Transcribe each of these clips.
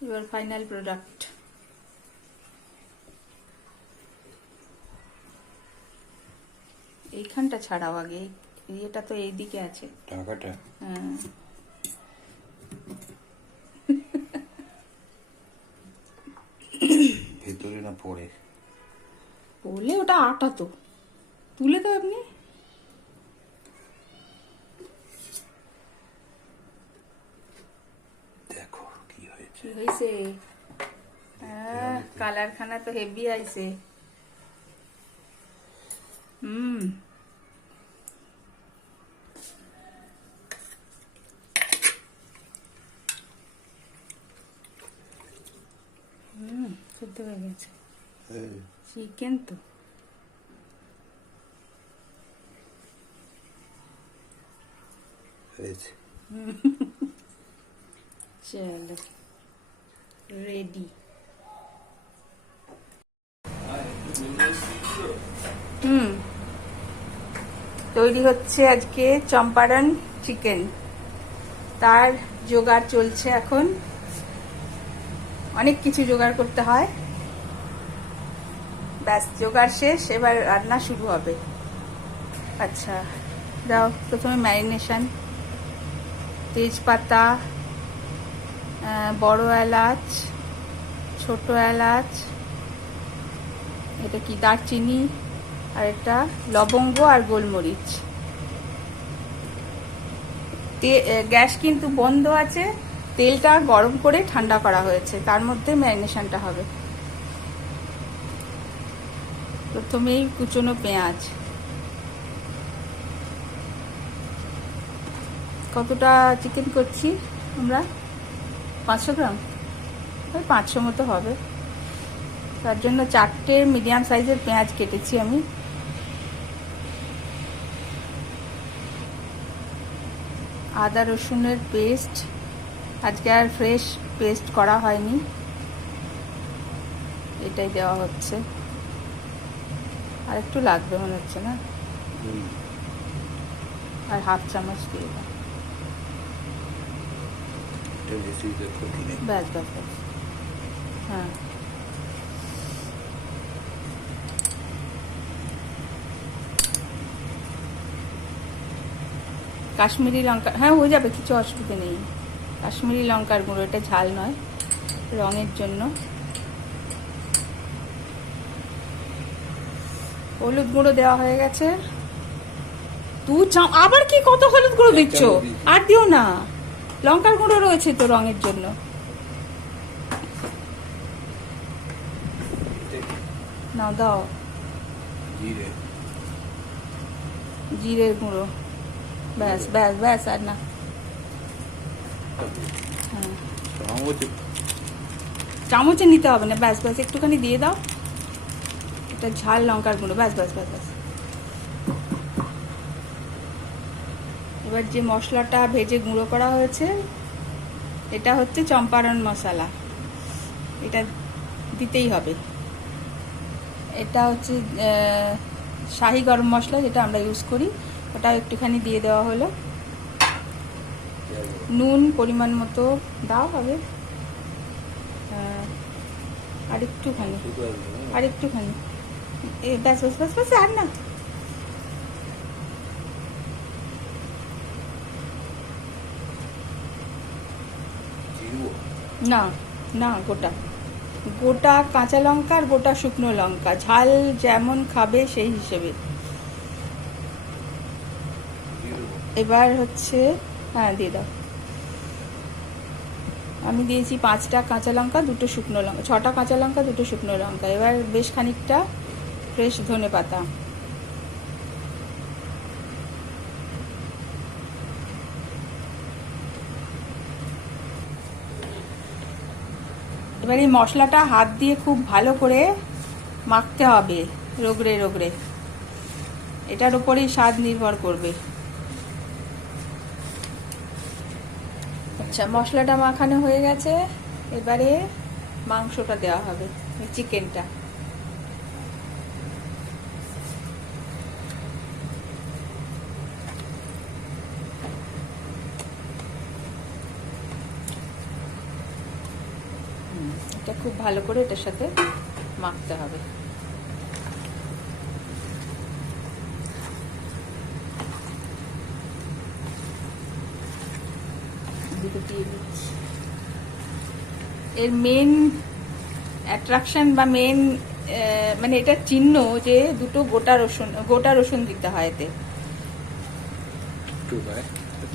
your final product. এইখানটা ছাড়াও আগে, এটা তো এইদিকে আছে টাকাটা। হ্যাঁ ভেতরে না পড়ে বললে ওটা আটা তো তুলে তো আপনি দেখো কি হয়েছে। কি হয়েছে। কালার খানা তো হেভি আইছে। শুদ্ধ হয়ে গেছে। চিকেন তো হয়েছে। চলো রেডি। তৈরি হচ্ছে আজকে চম্পারন চিকেন। তার জোগাড় চলছে এখন। অনেক কিছু জোগাড় করতে হয়। ব্যাস জোগাড় শেষ, এবার রান্না শুরু হবে। আচ্ছা দাও প্রথমে ম্যারিনেশন। তেজপাতা, বড় এলাচ, ছোট এলাচ, এটা কি দারচিনি, আর এটা লবঙ্গ আর গোলমরিচ। গ্যাস কিন্তু বন্ধ আছে, তেলটা গরম করে ঠান্ডা করা হয়েছে, তার মধ্যে ম্যারিনেশনটা হবে। প্রথমেই কুচনো পেঁয়াজ। কতটা চিকেন করছি আমরা? 500 গ্রাম, ওই 500 মতো হবে। তার জন্য 4টে মিডিয়াম সাইজের পেঁয়াজ কেটেছি আমি। আদা রসুনের পেস্ট, আজকে আর ফ্রেশ পেস্ট করা হয়নি, এটাই দেওয়া হচ্ছে। আর একটু লাগবে মনে হচ্ছে না? আর হাফ চামচ দিয়ে দাও। ব্যাস ব্যাস ব্যাস, হ্যাঁ। কাশ্মীরি লঙ্কা, হ্যাঁ হয়ে যাবে, কিছু অসুবিধা নেই। কাশ্মীরি লঙ্কার গুঁড়ো, এটা ঝাল নয়, রঙের জন্য। হলুদ গুঁড়ো দেওয়া হয়ে গেছে। আবার কি কত হলুদ গুঁড়ো দিচ্ছ? আর দিও না, লঙ্কার গুঁড়ো রয়েছে তো রঙের জন্য। নাও দাও জিরের গুঁড়ো, ব্যাস ব্যাস ব্যাস, আর না। হ্যাঁ চামচে নিতে হবে না, ব্যাস ব্যাস একটুখানি দিয়ে দাও। এটা ঝাল লঙ্কার গুঁড়ো, ব্যাস ব্যাস ব্যাস ব্যাস। এবার যে মশলাটা ভেজে গুঁড়ো করা হয়েছে, এটা হচ্ছে চম্পারন মশলা, এটা দিতেই হবে। এটা হচ্ছে শাহি গরম মশলা, যেটা আমরা ইউজ করি, ওটা একটুখানি দিয়ে দেওয়া হলো। নুন পরিমাণ মতো দাও হবে, আরেকটুখানি আরেকটুখানি, ব্যাস ব্যাস ব্যাস ব্যাস, আর না। না না, গোটা গোটা কাঁচা লঙ্কা আর গোটা শুকনো লঙ্কা, ঝাল যেমন খাবে সেই হিসেবে। এবার হচ্ছে, হ্যাঁ দিয়ে দাও। আমি দিয়েছি 5টা কাঁচা লঙ্কা, 2টো শুকনো লঙ্কা, 6টা কাঁচা লঙ্কা, 2টো শুকনো লঙ্কা। এবার বেশ খানিকটা ফ্রেশ ধনে পাতা। এবার এই মশলাটা হাত দিয়ে খুব ভালো করে মাখতে হবে, রগড়ে রগড়ে। এটার উপরেই স্বাদ নির্ভর করবে। আচ্ছা মশলাটা মাখানো হয়ে গেছে, এবারে মাংসটা দেওয়া হবে, চিকেনটা। এটা খুব ভালো করে এটার সাথে মাখতে হবে। এর মেন অ্যাট্রাকশন বা মেন মানে এটা চিহ্ন যে দুটো গোটা রসুন দিতে হয় এতে।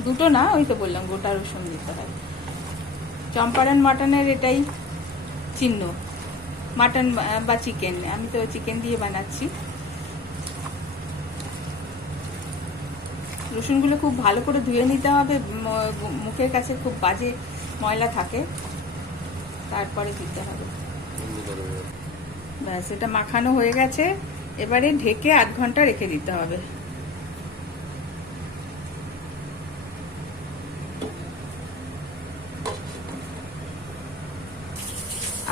দুটো না, ওই তো বললাম গোটা রসুন দিতে হয়। চম্পারন মাটনের এটাই চিহ্ন, মাটন বা চিকেন। আমি তো চিকেন দিয়ে বানাচ্ছি। রসুনগুলো খুব ভালো করে ধুয়ে নিতে হবে, মুখের কাছে খুব বাজে ময়লা থাকে, তারপরে দিতে হবে। ব্যাস, এটা মাখানো হয়ে গেছে। এবারে ঢেকে 8 ঘন্টা রেখে দিতে হবে।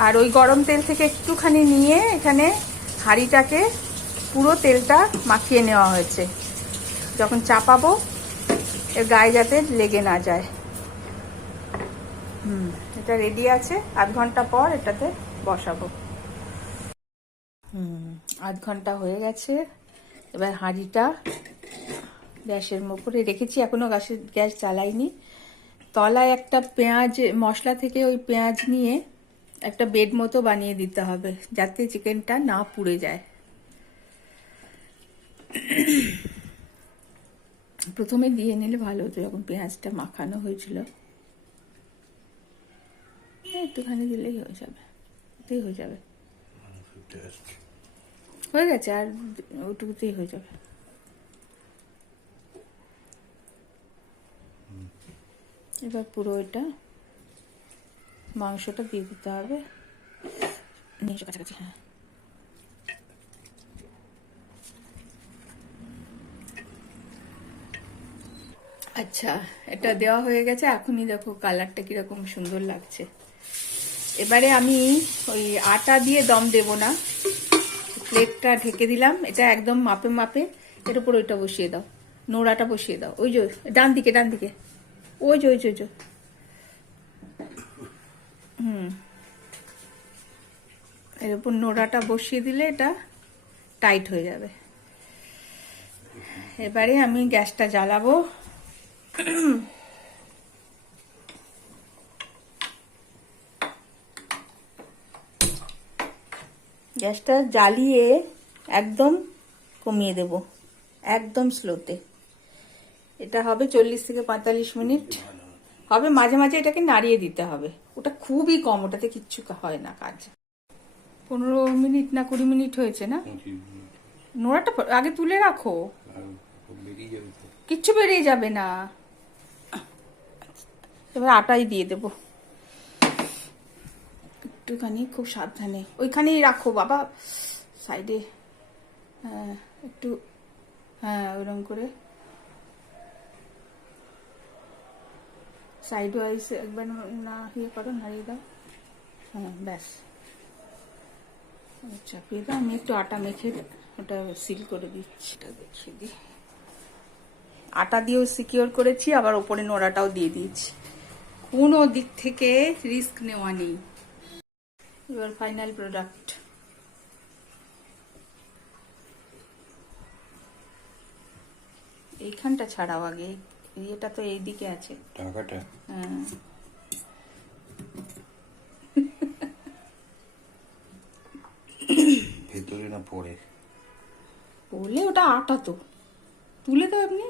আর ওই গরম তেল থেকে একটুখানি নিয়ে এখানে হাঁড়িটাকে পুরো তেলটা মাখিয়ে নেওয়া হয়েছে। যখন চাপাবো এর গায়ে যাতে লেগে না যায়। এটা রেডি আছে। 8 ঘন্টা পর এটাতে বসাবো। 8 ঘন্টা হয়ে গেছে। এবার হাঁড়িটা গ্যাসের উপরে রেখেছি, এখনো গ্যাস জ্বালাইনি। তলায় একটা পেঁয়াজ, মশলা থেকে ওই পেঁয়াজ নিয়ে একটা বেড মতো বানিয়ে দিতে হবে, যাতে চিকেনটা না পুড়ে যায়। প্রথমে দিয়ে নিলে ভালো হতো, যখন পেঁয়াজটা মাখানো হয়েছিল। একটুখানি দিলেই হয়ে যাবে, এতেই হয়ে যাবে। হয়ে গেছে, আর ওটুকুতেই হয়ে যাবে। এবার পুরো এটা মাংসটা দিয়ে দিতে হবে। কাছাকাছি, হ্যাঁ। আচ্ছা, এটা দেওয়া হয়ে গেছে। এখনই দেখো কালারটা কিরকম সুন্দর লাগছে। এবারে আমি ওই আটা দিয়ে দম দেব না, প্লেটটা ঢেকে দিলাম। এটা একদম মাপে মাপে এর উপর ওইটা বসিয়ে দাও, নোড়াটা বসিয়ে দাও। ওই যে ডান দিকে, ডান দিকে, ওই যে, ওই যে। এর উপর নোড়াটা বসিয়ে দিলে এটা টাইট হয়ে যাবে। এবারে আমি গ্যাসটা জ্বালাবো। গ্যাসটা জ্বালিয়ে একদম কমিয়ে দেব, একদম স্লোতে। এটা হবে 40 থেকে 45 মিনিট হবে। মাঝে মাঝে এটাকে নাড়িয়ে দিতে হবে। ওটা খুবই কম, ওটাতে কিচ্ছু হয় না কাজ। 15 মিনিট না 20 মিনিট হয়েছে না? নোড়াটা আগে তুলে রাখো, কিচ্ছু বেরিয়ে যাবে না। এবার আটাই দিয়ে দেব একটুখানি, খুব সাবধানে। ওইখানেই রাখো বাবা, সাইডে। হ্যাঁ, একটু, হ্যাঁ, ওরকম করে সাইড ওয়াইজ একবার না ইয়ে করো, নাড়িয়ে দাও। হ্যাঁ, ব্যাস, চাপিয়ে দাও। আমি একটু আটা মেখে ওটা সিল করে দিচ্ছি। এটা দেখিয়ে দিই। আটা দিয়েও সিকিওর করেছি, আবার ওপরে নোড়াটাও দিয়ে দিয়েছি। কোনো দিক থেকে রিস্ক নেওয়া নেই। এবার ফাইনাল প্রোডাক্ট। এইখানটা ছাড়াও আগে, এটা তো এইদিকে আছে টাকাটা। হ্যাঁ, ভেতরে না পড়ে? বলে ওটা আটা তো তুলে দাও এমনি।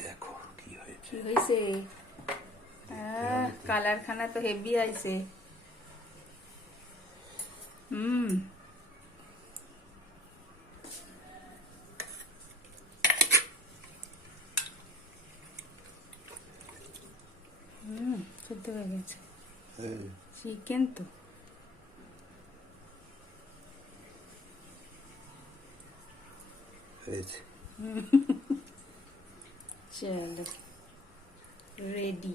দেখো কি হয়েছে। কি হয়েছে? কালার খানা তো হেভি আইছে। শুদ্ধ হয়ে গেছে। চিকেন তো হয়েছে। চলো রেডি।